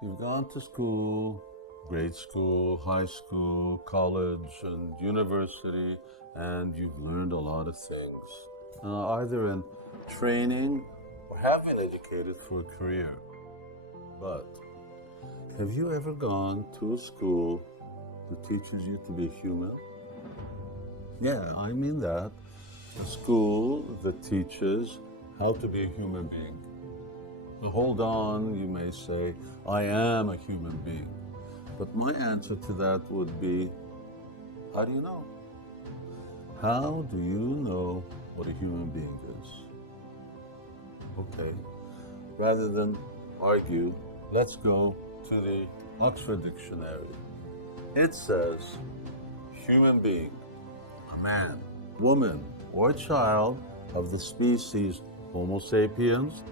You've gone to school, grade school, high school, college, and university, and you've learned a lot of things, either in training or have been educated for a career. But have you ever gone to a school that teaches you to be human? Yeah, I mean that. A school that teaches how to be a human being. Hold on, you may say, I am a human being. But my answer to that would be, how do you know? How do you know what a human being is? Okay, rather than argue, let's go to the Oxford Dictionary. It says, human being, a man, woman, or child of the species Homo sapiens,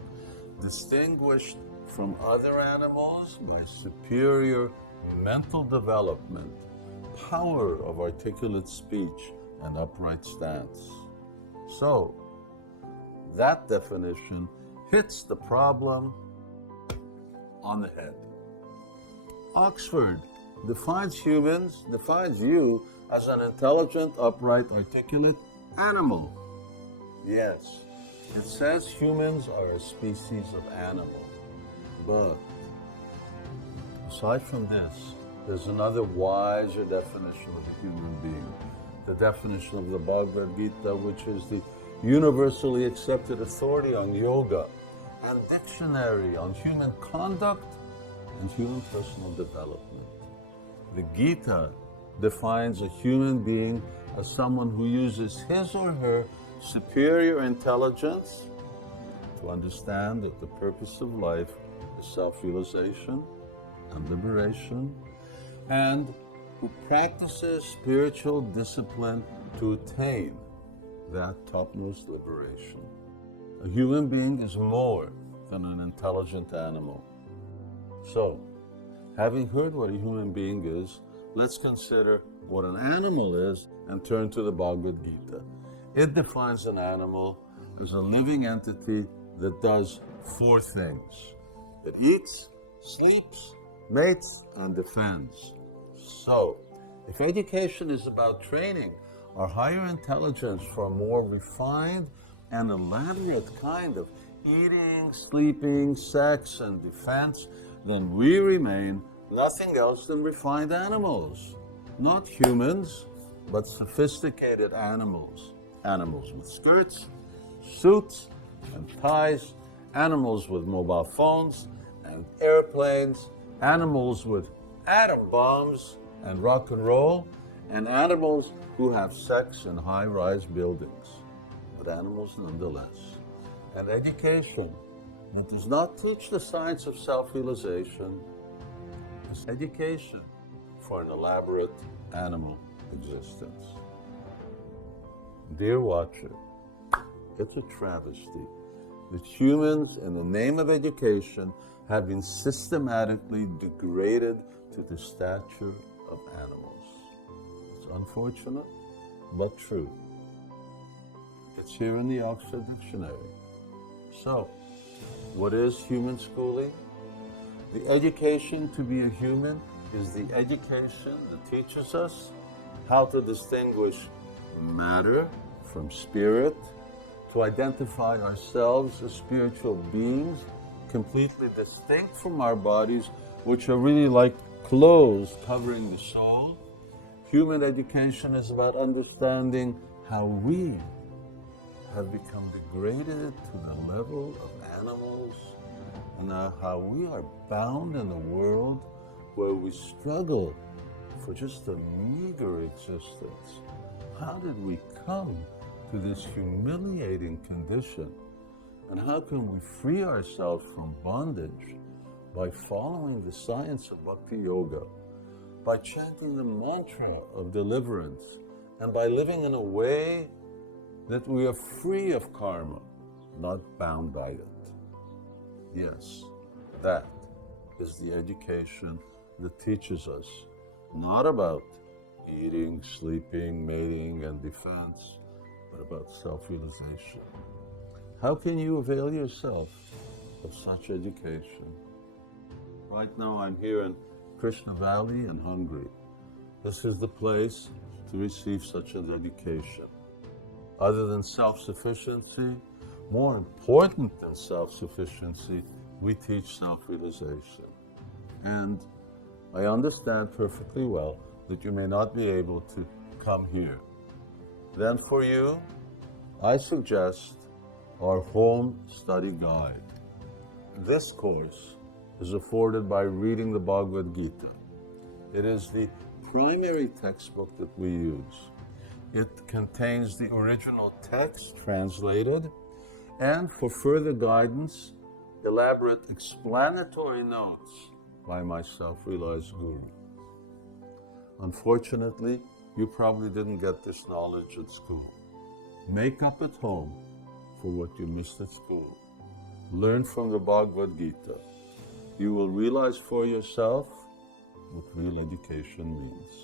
distinguished from other animals by superior mental development, power of articulate speech, and upright stance. So, that definition hits the problem on the head. Oxford defines you as an intelligent, upright, articulate animal. Yes, it says humans are a species of animal. But aside from this, there's another wiser definition of a human being. The definition of the Bhagavad Gita, which is the universally accepted authority on yoga and dictionary on human conduct and human personal development. The Gita defines a human being as someone who uses his or her superior intelligence to understand that the purpose of life is self-realization and liberation, and who practices spiritual discipline to attain that topmost liberation. A human being is more than an intelligent animal. So, having heard what a human being is, let's consider what an animal is and turn to the Bhagavad Gita. It defines an animal as a living entity that does four things. It eats, sleeps, mates, and defends. So, if education is about training our higher intelligence for a more refined and elaborate kind of eating, sleeping, sex, and defense, then we remain nothing else than refined animals. Not humans, but sophisticated animals. Animals with skirts, suits, and ties, animals with mobile phones and airplanes, animals with atom bombs and rock and roll, and animals who have sex in high-rise buildings, but animals nonetheless. And education that does not teach the science of self-realization is education for an elaborate animal existence. Dear watcher, it's a travesty that humans, in the name of education, have been systematically degraded to the stature of animals. It's unfortunate, but true. It's here in the Oxford Dictionary. So, what is human schooling? The education to be a human is the education that teaches us how to distinguish matter from spirit, to identify ourselves as spiritual beings, completely distinct from our bodies, which are really like clothes covering the soul. Human education is about understanding how we have become degraded to the level of animals, and how we are bound in a world where we struggle for just a meager existence. How did we come to this humiliating condition? And how can we free ourselves from bondage? By following the science of Bhakti Yoga, by chanting the mantra of deliverance, and by living in a way that we are free of karma, not bound by it. Yes, that is the education that teaches us not about eating, sleeping, mating, and defense, but about self-realization. How can you avail yourself of such education? Right now I'm here in Krishna Valley in Hungary. This is the place to receive such an education. Other than self-sufficiency, more important than self-sufficiency, we teach self-realization. And I understand perfectly well that you may not be able to come here. Then for you, I suggest our home study guide. This course is afforded by reading the Bhagavad Gita. It is the primary textbook that we use. It contains the original text translated, and for further guidance, elaborate explanatory notes by my self-realized guru. Unfortunately, you probably didn't get this knowledge at school. Make up at home for what you missed at school. Learn from the Bhagavad Gita. You will realize for yourself what real education means.